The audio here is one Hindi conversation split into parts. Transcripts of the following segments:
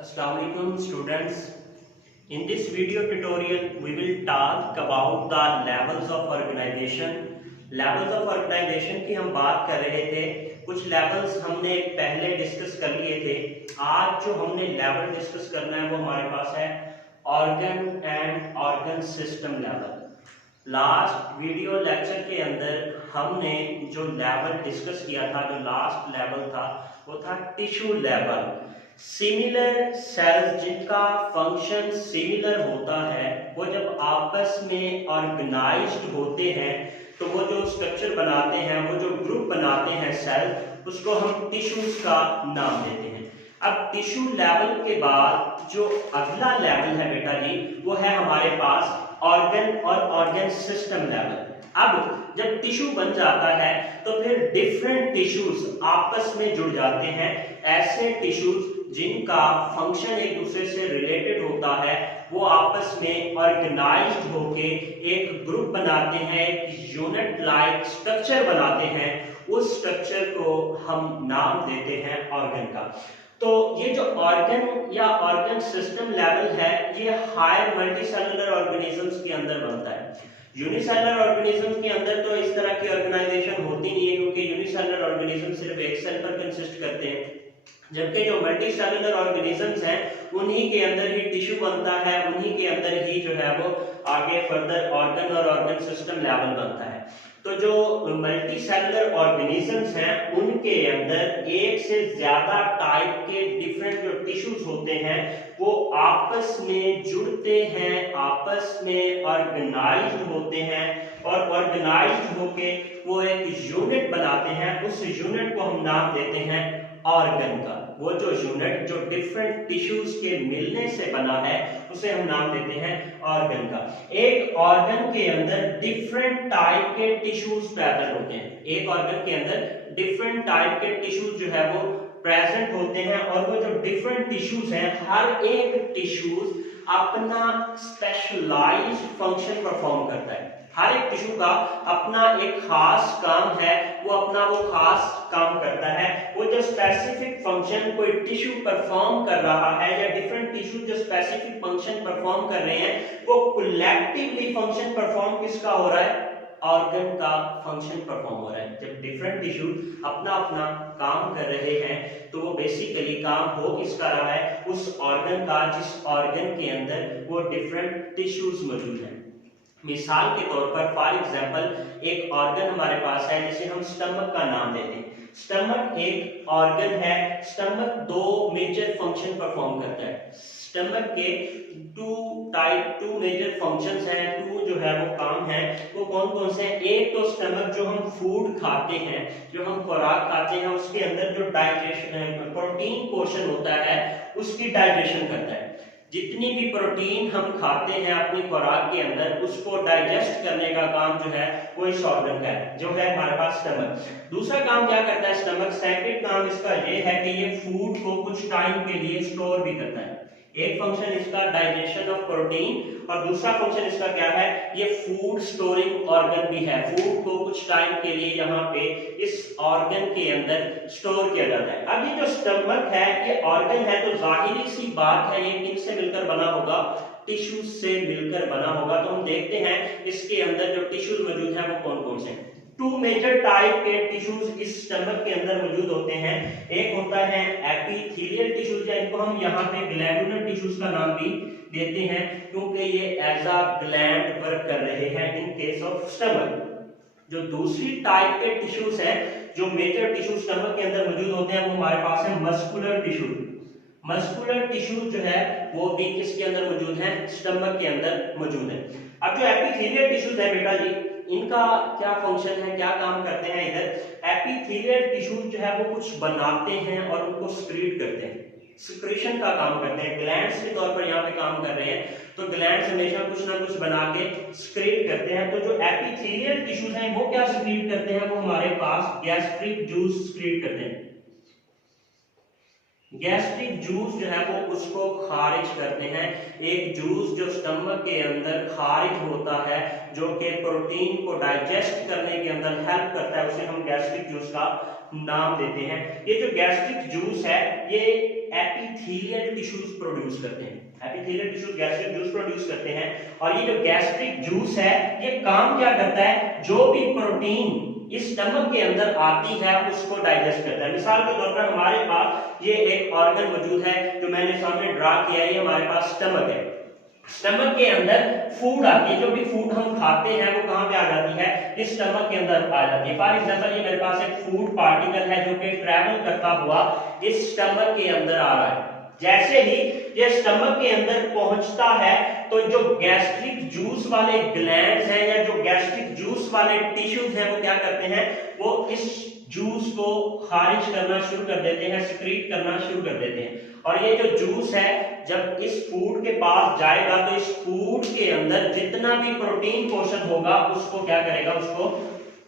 Assalamu alaikum students. In this video tutorial we will talk about the levels of organization. Levels of organization की हम बात कर रहे थे। कुछ levels हमने पहले डिस्कस कर लिए थे। आज जो हमने लेवल डिस्कस करना है वो हमारे पास है organ and organ system level. Last video lecture के अंदर हमने जो लेवल डिस्कस किया था, जो लास्ट लेवल था वो था टिश्यू लेवल। सिमिलर सेल्स जिनका फंक्शन सिमिलर होता है वो जब आपस में ऑर्गेनाइज्ड होते हैं तो वो जो स्ट्रक्चर बनाते हैं, वो जो ग्रुप बनाते हैं सेल, उसको हम टिश्यूज का नाम देते हैं। अब टिश्यू लेवल के बाद जो अगला लेवल है बेटा जी वो है हमारे पास ऑर्गन और ऑर्गन सिस्टम लेवल। अब जब टिश्यू बन जाता है तो फिर डिफरेंट टिश्यूज आपस में जुड़ जाते हैं। ऐसे टिश्यूज जिनका फंक्शन एक दूसरे से रिलेटेड होता है वो आपस में ऑर्गेनाइज्ड होके एक ग्रुप बनाते हैं, एक यूनिट लाइक स्ट्रक्चर बनाते हैं। उस स्ट्रक्चर को हम नाम देते हैं ऑर्गन का। तो ये जो ऑर्गन या ऑर्गन सिस्टम लेवल है ये हायर मल्टीसेलुलर ऑर्गेनिजम्स के अंदर बनता है। यूनिसेलुलर ऑर्गेनिजम्स के अंदर तो इस तरह की ऑर्गेनाइजेशन होती नहीं है, क्योंकि यूनिसेलुलर ऑर्गेनिज्म सिर्फ एक सेल पर कंसिस्ट करते हैं, जबकि जो मल्टीसेलुलर ऑर्गेनिजम्स हैं उन्हीं के अंदर ही टिश्यू बनता है, उन्हीं के अंदर ही जो है वो आगे फर्दर ऑर्गन और ऑर्गन सिस्टम लेवल बनता है। तो जो मल्टीसेलुलर ऑर्गेनिजम्स हैं उनके अंदर एक से ज्यादा टाइप के डिफरेंट जो टिश्यूज होते हैं वो आपस में जुड़ते हैं, आपस में ऑर्गेनाइज्ड होते हैं और ऑर्गेनाइज्ड होके वो एक यूनिट बनाते हैं। उस यूनिट को हम नाम देते हैं ऑर्गन का। वो जो यूनिट जो डिफरेंट टिश्यूज के मिलने से बना है उसे हम नाम देते हैं ऑर्गन का। एक ऑर्गन के अंदर डिफरेंट टाइप के टिश्यूज प्रेजेंट होते हैं। एक ऑर्गन के अंदर डिफरेंट टाइप के टिश्यूज जो है वो प्रेजेंट होते हैं और वो जो डिफरेंट टिश्यूज हैं हर एक टिश्यूज अपना स्पेशलाइज्ड फंक्शन परफॉर्म करता है। हर एक टिश्यू का अपना एक खास काम है, वो खास काम करता है। वो जो स्पेसिफिक फंक्शन कोई टिश्यू परफॉर्म कर रहा है या डिफरेंट टिश्यू जो स्पेसिफिक फंक्शन परफॉर्म कर रहे हैं वो कलेक्टिवली फंक्शन परफॉर्म किसका हो रहा है? ऑर्गन का फंक्शन परफॉर्म हो रहा है। जब डिफरेंट टिश्यू अपना अपना काम कर रहे हैं तो वो बेसिकली काम हो किसका रहा है? उस ऑर्गन का, जिस ऑर्गन के अंदर वो डिफरेंट टिश्यूज मौजूद हैं। मिसाल के तौर पर फॉर एग्जांपल एक ऑर्गन हमारे पास है जिसे हम स्टमक का नाम देते हैं। स्टमक एक ऑर्गन है। स्टमक दो मेजर फंक्शन परफॉर्म करता है। स्टमक के टू मेजर फंक्शंस हैं, टू जो है वो काम है, वो कौन कौन से हैं? एक तो स्टमक जो हम फूड खाते हैं, जो हम खुराक खाते हैं, उसके अंदर जो डाइजेशन प्रोटीन पोर्शन होता है उसकी डाइजेशन करता है। जितनी भी प्रोटीन हम खाते हैं अपनी खुराक के अंदर उसको डाइजेस्ट करने का काम जो है वो इस ऑर्गन का है, जो है हमारे पास स्टमक। दूसरा काम क्या करता है स्टमक? सेकंड काम इसका ये है कि ये फूड को कुछ टाइम के लिए स्टोर भी करता है। एक फंक्शन इसका डाइजेशन ऑफ प्रोटीन और दूसरा फंक्शन इसका क्या है? ये फूड स्टोरिंग ऑर्गन भी है। फूड को कुछ टाइम के लिए यहाँ पे इस ऑर्गन के अंदर स्टोर किया जाता है। अब ये जो स्टमक है ये ऑर्गन है तो जाहिर सी बात है ये किन से मिलकर बना होगा? टिश्यूज से मिलकर बना होगा। तो हम देखते हैं इसके अंदर जो टिश्यूज मौजूद हैं वो कौन कौन से हैं। टू मेजर टाइप के टिश्यूज इस स्टमक के अंदर मौजूद होते हैं। एक होता है एपिथेलियल टिश्यूज, इनको हम यहाँ पे ग्लैंडुलर टिश्यूज का नाम भी देते हैं क्योंकि ये एज अ ग्लैंड वर्क कर रहे हैं इन केस ऑफ स्टमक। जो दूसरी टाइप के टिश्यूज हैं, जो मेजर टिश्यू स्टमक के अंदर मौजूद होते हैं, वो हमारे पास है मस्कुलर टिश्यू। मस्कुलर टिश्यू जो है वो भी किसके अंदर मौजूद है? स्टमक के अंदर मौजूद है। अब जो एपिथेलियल टिश्यूज है बेटा जी इनका क्या फंक्शन है, क्या काम करते हैं? इधर एपिथेलियल टिश्यूज जो है वो कुछ बनाते हैं और उनको सिक्रीट करते हैं, सिक्रीशन का काम करते हैं। ग्लैंड्स के तौर पर यहाँ पे काम कर रहे हैं, तो ग्लैंड्स हमेशा कुछ ना कुछ बना के सिक्रीट करते हैं। तो जो एपिथेलियल टिश्यूज हैं वो क्या सिक्रीट करते हैं? वो हमारे पास गैस्ट्रिक जूस सिक्रीट करते हैं। गैस्ट्रिक जूस जो है वो उसको खारिज करते हैं। एक जूस जो स्टमक के अंदर खारिज होता है, जो कि प्रोटीन को डाइजेस्ट करने के अंदर हेल्प करता है, उसे हम गैस्ट्रिक जूस का नाम देते हैं। ये जो गैस्ट्रिक जूस है ये एपिथेलियल टिश्यूज प्रोड्यूस करते हैं। Epithelial tissues gastric juice produce करते हैं। और ये जो गैस्ट्रिक जूस है ये काम क्या करता है, जो भी प्रोटीन इस स्टमक के अंदर आती है उसको डाइजेस्ट करता है। मिसाल के तौर पर हमारे पास ये एक ऑर्गन मौजूद है जो मैंने सामने ड्रा किया है, ये हमारे पास स्टमक है। स्टमक के अंदर फूड आती है, जो भी फूड हम खाते हैं वो कहां पे आ जाती है, इस स्टमक के अंदर आ जाती है। फॉर एग्जांपल ये मेरे पास एक फूड पार्टिकल है जो कि ट्रैवल करता हुआ इस स्टमक के अंदर आ रहा है। जैसे ही ये स्टमक के अंदर पहुंचता है तो जो गैस्ट्रिक जूस वाले ग्लैंड्स हैं या जो गैस्ट्रिक जूस वाले टिश्यूज हैं वो क्या करते हैं, वो इस जूस को खारिज करना शुरू कर देते हैं, सिक्रीट करना शुरू कर देते हैं। और ये जो जूस है जब इस फूड के पास जाएगा तो इस फूड के अंदर जितना भी प्रोटीन पोर्शन होगा उसको क्या करेगा, उसको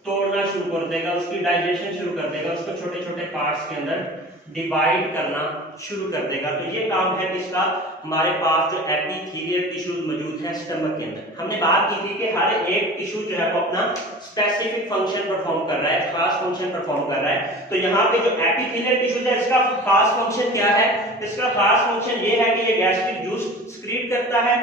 तोड़ना शुरू कर देगा, उसकी डाइजेशन शुरू कर देगा, उसको छोटे छोटे पार्ट्स के अंदर डिवाइड करना शुरू कर देगा। तो ये काम है किसका, हमारे पास जो एपिथेलियल टिश्यूज मौजूद है स्टमक के अंदर। हमने बात की थी कि हर एक टिश्यू जो है वो अपना स्पेसिफिक फंक्शन परफॉर्म कर रहा है, खास फंक्शन परफॉर्म कर रहा है। तो यहाँ पे जो एपिथेलियल टिश्यूज है इसका खास फंक्शन क्या है, इसका खास फंक्शन ये है कि ये गैस्ट्रिक जूस सिक्रीट करता है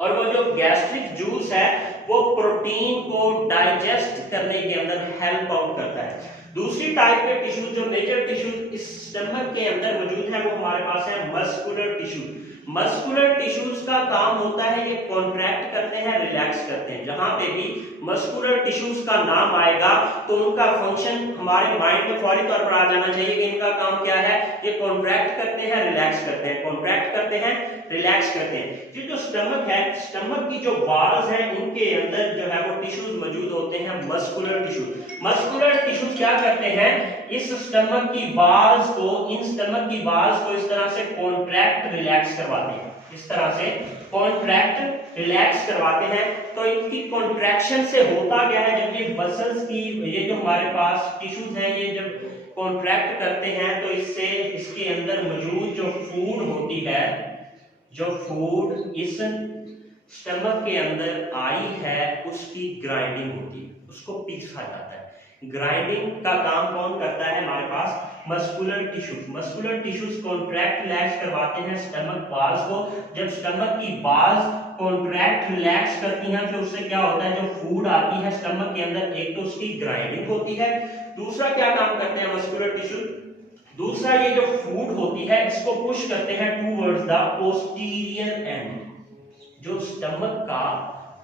और वो जो गैस्ट्रिक जूस है वो प्रोटीन को डाइजेस्ट करने के अंदर हेल्प आउट करता है। दूसरी टाइप के टिश्यू, जो मेजर टिश्यू इस स्टमक के अंदर मौजूद है वो हमारे पास है मस्कुलर टिश्यू। मस्कुलर टिश्यूज का काम होता है ये कॉन्ट्रैक्ट करते हैं, रिलैक्स करते हैं। जहां पे भी मस्कुलर टिश्यूज का नाम आएगा तो उनका फंक्शन हमारे माइंड में फौरी तौर पर आ जाना चाहिए कि इनका काम क्या है, ये कॉन्ट्रैक्ट करते हैं, रिलैक्स करते हैं, कॉन्ट्रैक्ट करते हैं, रिलैक्स करते हैं। ये जो स्टमक है, स्टमक की जो वॉल्स हैं इनके अंदर जो है वो टिश्यूज मौजूद होते हैं मस्कुलर टिश्यू। मस्कुलर टिश्यूज क्या करते हैं, इस स्टमक की वॉल्स को, इन स्टमक की वॉल्स को इस तरह से कॉन्ट्रैक्ट रिलैक्स करवाते हैं, इस तरह से कॉन्ट्रैक्ट रिलैक्स करवाते हैं। तो इनकी कॉन्ट्रैक्शन से होता क्या है, जब ये मसल्स की, ये जो हमारे पास टिश्यूज हैं ये जब कॉन्ट्रैक्ट करते हैं तो इससे इसके अंदर मौजूद जो फूड होती है, जो फूड इस स्टमक के अंदर आई है उसकी ग्राइंडिंग होती है, उसको पीसा जाता है। ग्राइंडिंग का काम कौन करता है, हमारे पास muscular tissues. Muscular tissues contract relax करवाते हैं स्टमक वॉल्स को। जब स्टमक की वॉल्स कॉन्ट्रैक्ट रिलैक्स करती हैं फिर उससे क्या होता है, जो फूड आती है स्टमक के अंदर, एक तो उसकी ग्राइंडिंग होती है, दूसरा क्या काम करते हैं मस्कुलर टिश्यू, दूसरा ये जो फूड होती है इसको पुश करते हैं टूवर्ड्स द पोस्टीरियर एंड। जो स्टमक का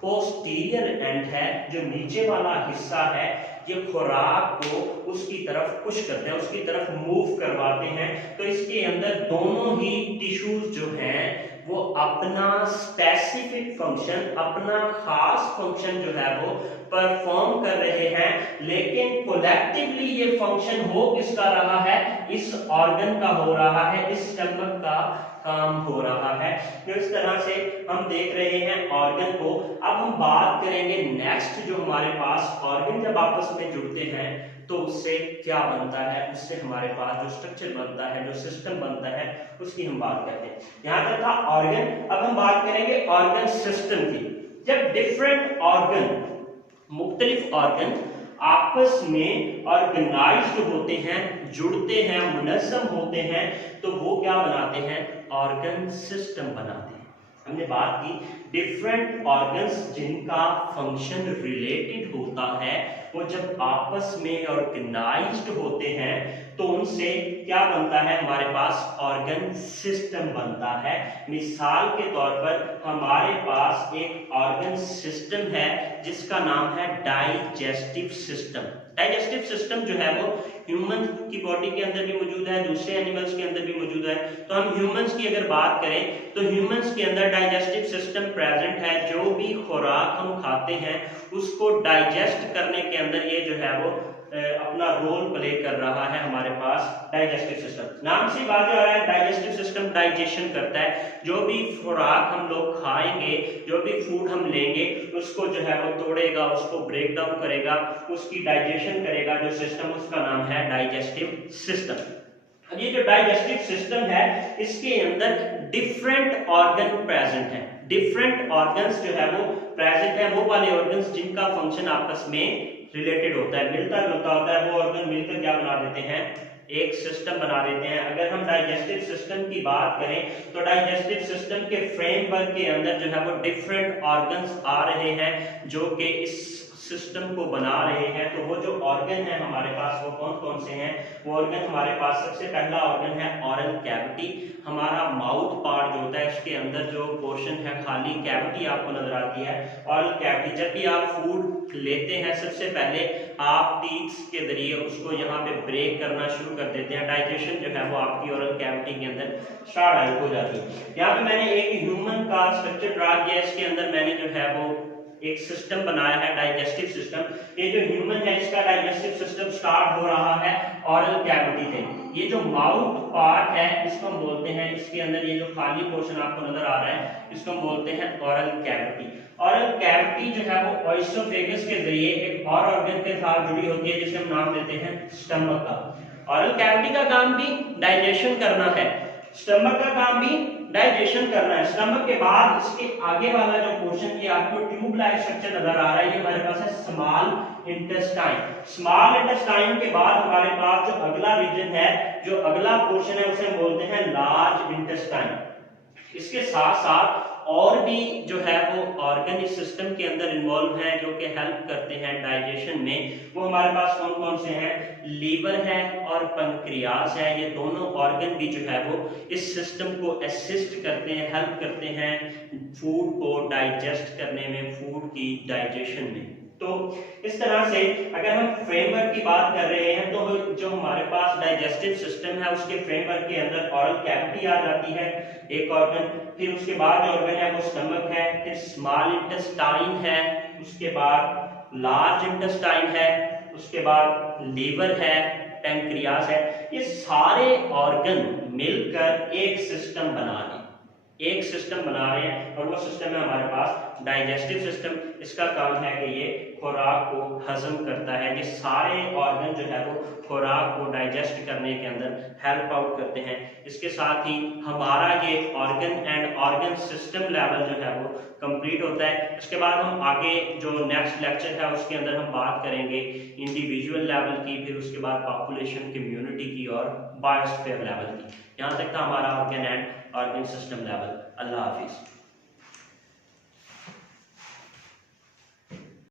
पोस्टीरियर एंड है, जो नीचे वाला हिस्सा है, ये खुराक को उसकी तरफ पुश करते हैं, उसकी तरफ मूव करवाते हैं। तो इसके अंदर दोनों ही टिश्यूज जो हैं वो अपना स्पेसिफिक फंक्शन, अपना खास फंक्शन जो है वो परफॉर्म कर रहे हैं। लेकिन कोलेक्टिवली ये फंक्शन हो किसका रहा है, इस ऑर्गन का हो रहा है, इस स्टमक का काम हो रहा है। तो इस तरह से हम देख रहे हैं ऑर्गन को। अब हम बात करेंगे नेक्स्ट, जो हमारे पास ऑर्गन जब आपस में जुड़ते हैं तो उससे क्या बनता है, उससे हमारे पास जो स्ट्रक्चर बनता है, जो सिस्टम बनता है, उसकी हम बात करते हैं। यहां तक था ऑर्गन। अब हम बात करेंगे ऑर्गन सिस्टम की। जब डिफरेंट ऑर्गन, मुख्तलिफ ऑर्गन आपस में ऑर्गेनाइज्ड होते हैं, जुड़ते हैं, मुनज़्ज़म होते हैं, तो वो क्या बनाते हैं, ऑर्गन सिस्टम बनाते हैं। हमने बात की डिफरेंट ऑर्गन्स जिनका फंक्शन रिलेटेड होता है, वो जब आपस में ऑर्गेनाइज्ड होते हैं तो उनसे क्या बनता है, हमारे पास ऑर्गन सिस्टम बनता है। मिसाल के तौर पर हमारे पास एक ऑर्गन सिस्टम है जिसका नाम है डाइजेस्टिव सिस्टम। डाइजेस्टिव सिस्टम जो है वो ह्यूमन की बॉडी के अंदर भी मौजूद है, दूसरे एनिमल्स के अंदर भी मौजूद है। तो हम ह्यूमंस की अगर बात करें तो ह्यूमंस के अंदर डाइजेस्टिव सिस्टम प्रेजेंट है। जो भी खुराक हम खाते हैं उसको डाइजेस्ट करने के अंदर ये जो है वो अपना रोल प्ले कर रहा है हमारे पास डाइजेस्टिव सिस्टम। नाम से बात जो है डाइजेस्टिव सिस्टम डाइजेशन करता है। जो भी खुराक हम लोग खाएंगे, जो भी फूड हम लेंगे, उसको जो है वो तोड़ेगा, उसको ब्रेक डाउन करेगा, उसकी डाइजेशन करेगा। जो सिस्टम उसका नाम है डाइजेस्टिव सिस्टम। ये जो डाइजेस्टिव सिस्टम है इसके अंदर डिफरेंट ऑर्गन प्रेजेंट है। डिफरेंट ऑर्गन्स जो है वो प्रेजेंट है, वो वाले ऑर्गन्स जिनका फंक्शन आपस में रिलेटेड होता है, मिलता जुलता होता है। वो ऑर्गन मिलकर क्या बना देते हैं, एक सिस्टम बना देते हैं। अगर हम डाइजेस्टिव सिस्टम की बात करें तो डाइजेस्टिव सिस्टम के फ्रेमवर्क के अंदर जो है वो डिफरेंट ऑर्गन्स आ रहे हैं जो कि इस सिस्टम को बना रहे हैं। तो वो जो ऑर्गन है हमारे पास वो कौन कौन से हैं? वो ऑर्गन हमारे पास सबसे पहला ऑर्गन है ऑरल कैविटी। हमारा माउथ पार्ट जो होता है उसके अंदर जो पोर्शन है खाली कैविटी आपको नजर आती है, ऑरल कैविटी। जब भी आप फूड लेते हैं सबसे पहले आप टीथ के जरिए उसको यहाँ पे ब्रेक करना शुरू कर देते हैं। डाइजेशन जो है वो आपकी ओरल कैविटी के अंदर स्टार्ट हो जाती है। यहाँ पे मैंने एक ह्यूमन का स्ट्रक्चर ड्रा किया, इसके अंदर मैंने जो है वो एक सिस्टम बनाया है डाइजेस्टिव सिस्टम। ये जो ह्यूमन है इसका डाइजेस्टिव सिस्टम स्टार्ट हो रहा है ऑरल कैविटी से। ये जो माउथ पार्ट है इसको हम बोलते हैं, इसके अंदर ये जो खाली पोर्शन आपको नजर आ रहा है इसको हम बोलते हैं ऑरल कैविटी। ऑरल कैविटी जो है वो ओएसोफेगस के जरिए एक और ऑर्गन के साथ जुड़ी होती है जिसे हम नाम देते हैं स्टमक का। ऑरल कैविटी का काम भी डाइजेशन करना है, स्टमक का काम भी डाइजेशन करना है। स्टमक के बाद इसके आगे वाला जो पोर्शन, ये आपको ट्यूब लाइक स्ट्रक्चर नजर आ रहा है, ये हमारे पास है स्मॉल इंटेस्टाइन। स्मॉल इंटेस्टाइन के बाद हमारे पास जो अगला रीजन है, जो अगला पोर्शन है उसे हम बोलते हैं लार्ज इंटेस्टाइन। इसके साथ साथ और भी जो है वो ऑर्गन इस सिस्टम के अंदर इन्वॉल्व हैं जो कि हेल्प करते हैं डाइजेशन में। वो हमारे पास कौन कौन से हैं? लीवर है और पंक्रियास है। ये दोनों ऑर्गन भी जो है वो इस सिस्टम को असिस्ट करते हैं, हेल्प करते हैं फूड को डाइजेस्ट करने में, फूड की डाइजेशन में। तो इस तरह से अगर हम फ्रेमवर्क की बात कर रहे हैं तो जो हमारे पास डाइजेस्टिव सिस्टम है उसके फ्रेमवर्क के अंदर ऑरल कैविटी आ जाती है एक ऑर्गन, फिर उसके बाद जो ऑर्गन है वो स्टमक है, फिर स्मॉल इंटेस्टाइन है, उसके बाद लार्ज इंटेस्टाइन है, उसके बाद लीवर है, पैंक्रियास है। ये सारे ऑर्गन मिलकर एक सिस्टम बना रहे हैं, एक सिस्टम बना रहे हैं और वो सिस्टम है हमारे पास डाइजेस्टिव सिस्टम। इसका काम है कि ये खुराक को हजम करता है। ये सारे ऑर्गन जो है वो खुराक को डाइजेस्ट करने के अंदर हेल्प आउट करते हैं। इसके साथ ही हमारा ये organ and organ system level जो है वो कंप्लीट होता है। इसके बाद हम आगे जो नेक्स्ट लेक्चर है उसके अंदर हम बात करेंगे इंडिविजुअल लेवल की, फिर उसके बाद पॉपुलेशन, कम्युनिटी की और बायोस्फीयर लेवल की। यहाँ तक था हमारा organ and organ system level. Allah Hafiz.